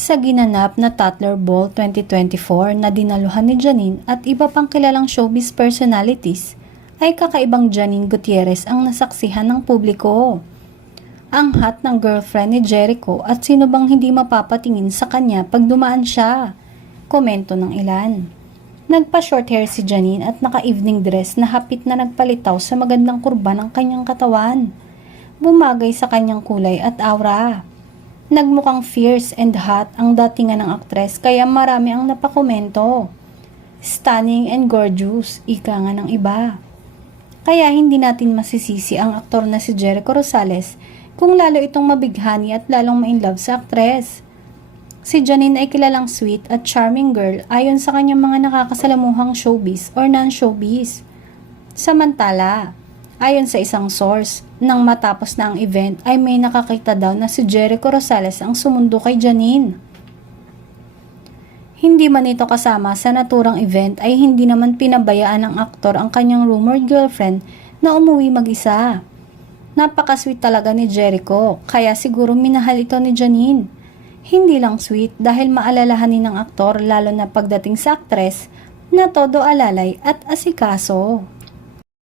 Sa ginanap na Tatler Ball 2024 na dinaluhan ni Janine at iba pang kilalang showbiz personalities, ay kakaibang Janine Gutierrez ang nasaksihan ng publiko. Ang hot ng girlfriend ni Jericho at sino bang hindi mapapatingin sa kanya pag dumaan siya, komento ng ilan. Nagpa-short hair si Janine at naka-evening dress na hapit na nagpalitaw sa magandang kurba ng kanyang katawan. Bumagay sa kanyang kulay at aura. Nagmukhang fierce and hot ang datingan ng aktres kaya marami ang napakomento. Stunning and gorgeous, ika nga ng iba. Kaya hindi natin masisisi ang aktor na si Jericho Rosales kung lalo itong mabighani at lalong ma-inlove sa aktres. Si Janine ay kilalang sweet at charming girl ayon sa kanyang mga nakakasalamuhang showbiz or non-showbiz. Samantala, ayon sa isang source, nang matapos na ang event ay may nakakita daw na si Jericho Rosales ang sumundo kay Janine. Hindi man ito kasama sa naturang event ay hindi naman pinabayaan ng aktor ang kanyang rumored girlfriend na umuwi mag-isa. Napaka-sweet talaga ni Jericho kaya siguro minahal ito ni Janine. Hindi lang sweet dahil maalalahanin ng aktor lalo na pagdating sa aktres na todo alalay at asikaso.